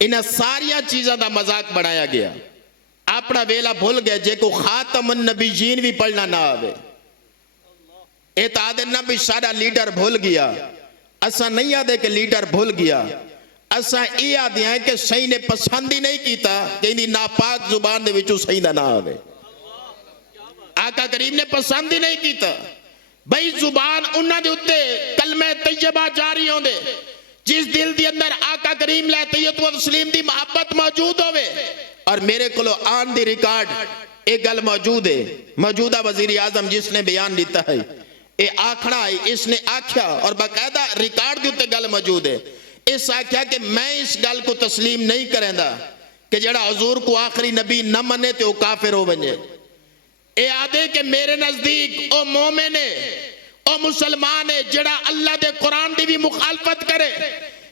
انہاں ساریاں چیزاں دا مذاق بنایا گیا. اپنا ویلا بھول گئے جے کو خاتم النبیین بھی پڑھنا نہ آوے. اعتاد نبی سارا لیڈر بھول گیا. اسا نہیں آدھے کہ لیڈر بھول گیا. اسا یہ آدھے ہیں کہ صحیح نے پسند ہی نہیں کیتا کہ انہی ناپاک زبان دے وچوں صحیح نہ آوے. آقا کریم نے پسند ہی نہیں کیتا. بھئی زبان انہاں دے اتے کلمہ طیبہ جاری ہوں دے جس دل دی اندر آقا کریم لے طیت و تسلیم دی محبت موجود ہوئے. اور میرے کلو آن دی ریکارڈ ایک گل موجود ہے. موجودہ وزیر اعظم جس نے بیان دیتا ہے اے آکھڑا ہے, اس نے آکھیا اور باقاعدہ ریکارڈ دیتے گل موجود ہے. اس آکھیا کہ میں اس گل کو تسلیم نہیں کریں دا کہ جڑا حضور کو آخری نبی نہ منے تو کافر ہو بنجے. اے آدھے کہ میرے نزدیک او مومن ہے, او مسلمان ہے جڑا اللہ دے قرآن دی بھی مخالفت کرے,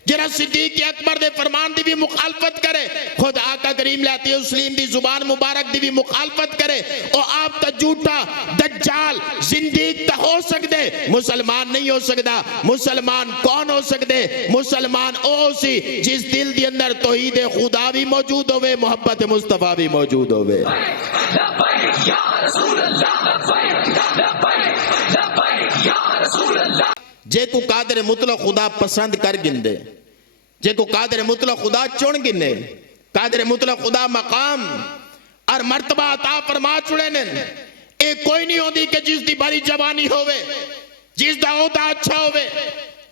جڑا صدیق اکبر دے فرمان دی بھی مخالفت کرے, خود آقا کریم لیتی اسلیم دی زبان مبارک دی بھی مخالفت کرے, او آپ تا جھوٹا دجال زندیق تا ہو سکتے, مسلمان نہیں ہو سکتا. مسلمان کون ہو سکتے؟ مسلمان او سی جس دل دی اندر توحید خدا بھی موجود ہوئے, محبت مصطفیٰ بھی موجود ہوئے. جے کو قادر مطلق خدا پسند کر گندے, جے کو قادر مطلق خدا چون گنے, قادر مطلق خدا مقام اور مرتبہ عطا فرما چڑے نے. ایک کوئی نہیں ہوتی کہ جس دی بڑی جوانی ہوئے, جس دا عہدہ اچھا ہوئے,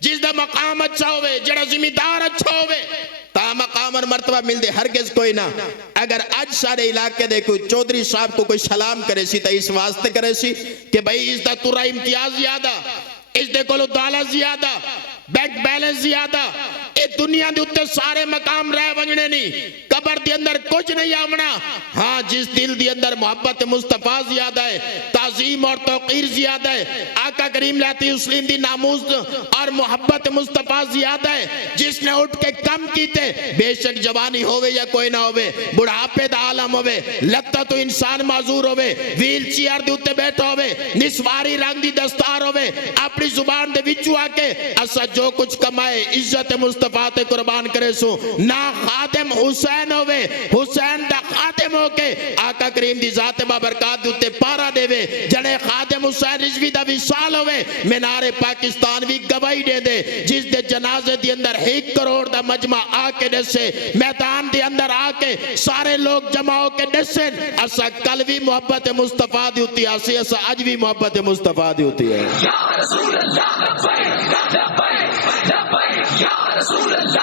جس دا مقام اچھا ہوئے, جڑا ذمہ دار اچھا ہوئے, تا مقام اور مرتبہ مل دے ہرگز کوئی نہ. اگر آج سارے علاقے دے کوئی چودھری صاحب کو کوئی سلام کرے سی تا اس واسطے کرے سی کہ بھئی اس دا تورا امتیاز زیادہ, اس دے کولو دالا زیادہ, بینک بیلنس زیادہ, اے دنیا دے اتے سارے مقام رہ ونجنے نہیں, قبر دے اندر کچھ نہیں آمنا. ہاں جس دل دے اندر محبت مصطفیٰ زیادہ ہے, تعظیم اور توقیر زیادہ ہے, آقا کریم لیتی اسلیم دی ناموز اور محبت مصطفیٰ زیادہ ہے, جس نے اٹھ کے کم کیتے بے شک جوانی ہوئے یا کوئی نہ ہوئے, بڑھاپے دا عالم ہوئے, لگتا تو انسان معذور ہوئے, ویل چیئر دے اتے بیٹھا ہوئے, نسواری رنگ دی دستار ہوئے, اپنی زبان دے وچو آکے اسا جو کچھ کمائے عزت مصطفیٰ تے قربان کرے سو. نہ خادم حسین ہوئے, حسین دا خادم ہو کے آقا کریم دی ذات بابرکات دوتے پارا دے وے, جڑے خادم حسین رضوی دا وصال ہوئے منار پاکستان بھی گواہی دے دے, جس دے جنازے دی اندر 1 کروڑ دا مجمع آکے ڈسے, میدان دی اندر آکے سارے لوگ جمع ہو کے ڈسے. اسا کل بھی محبت مصطفیٰ دی ہوتی ہے, اسا آج بھی محبت مصطفیٰ دی ہوتی ہے. یا رسول اللہ لبیک لبیک لبیک یا رسول اللہ